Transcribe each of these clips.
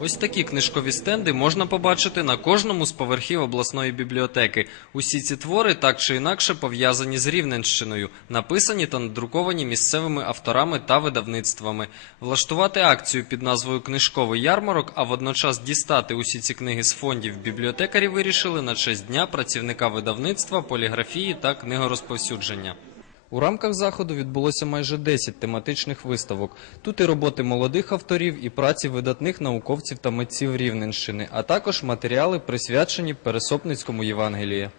Ось такі книжкові стенди можна побачити на кожному з поверхів обласної бібліотеки. Усі ці твори так чи інакше пов'язані з Рівненщиною, написані та надруковані місцевими авторами та видавництвами. Влаштувати акцію під назвою Книжковий ярмарок, а водночас дістати усі ці книги з фондів бібліотекарі вирішили на честь дня працівника видавництва, поліграфії та книгорозповсюдження. У рамках заходу відбулося майже 10 тематичних виставок. Тут і роботи молодих авторів, і праці видатних науковців та митців Рівненщини, а також матеріали, присвячені Пересопницькому Євангелії.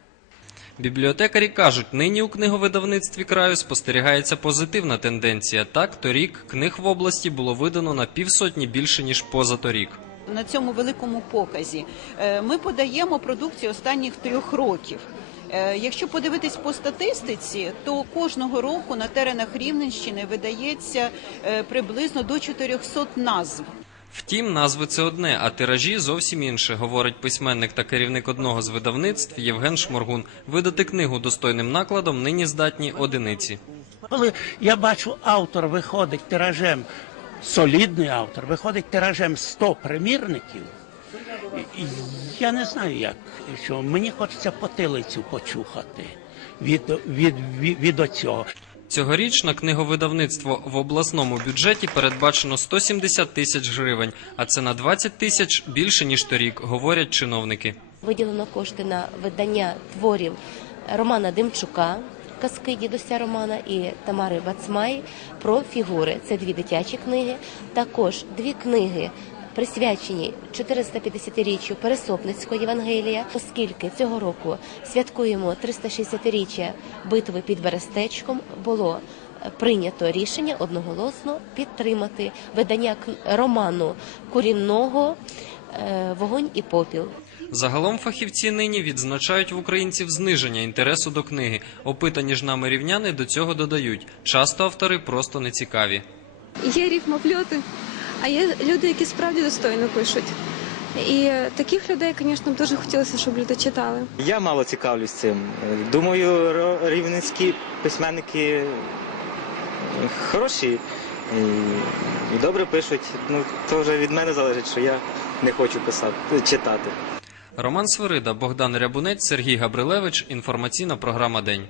Бібліотекарі кажуть, нині у книговидавництві краю спостерігається позитивна тенденція. Так, торік книг в області було видано на півсотні більше, ніж позаторік. На цьому великому показі. Е, Ми подаємо продукцію останніх трьох років. Е, Якщо подивитись по статистиці, то кожного року на теренах Рівненщини видається е, приблизно до 400 назв. Втім, назви це одне, а тиражі зовсім інше, говорить письменник та керівник одного з видавництв Євген Шморгун. Видати книгу достойним накладом нині здатні одиниці. Коли я бачу, автор виходить тиражем, солідний автор, виходить тиражем 100 примірників, я не знаю як, що мені хочеться потилицю почухати від, від, від, від оцього. Цьогоріч на книговидавництво в обласному бюджеті передбачено 170 тисяч гривень, а це на 20 тисяч більше ніж торік, говорять чиновники. Виділено кошти на видання творів Романа Демчука, казки дідуся Романа і Тамари Бацмай про фігури. Це дві дитячі книги. Також дві книги. Присвячені 450-річчю Пересопницького Євангелія, оскільки цього року святкуємо 360-річчя битви під Берестечком, було е, прийнято рішення одноголосно підтримати видання роману Курінного е, Вогонь і попіл. Загалом фахівці нині відзначають в українців зниження інтересу до книги. Опитані ж нами рівняни до цього додають. Часто автори просто не цікаві. Є рифмопльоти, а є люди, які справді достойно пишуть. І е, таких людей, звісно, дуже хотілося, щоб люди читали. Я мало цікавлюсь цим. Думаю, рівненські письменники хороші і, і добре пишуть. Ну, то вже від мене залежить, що я не хочу писати, читати. Роман Свирида, Богдан Рябунець, Сергій Габрилевич. Інформаційна програма День.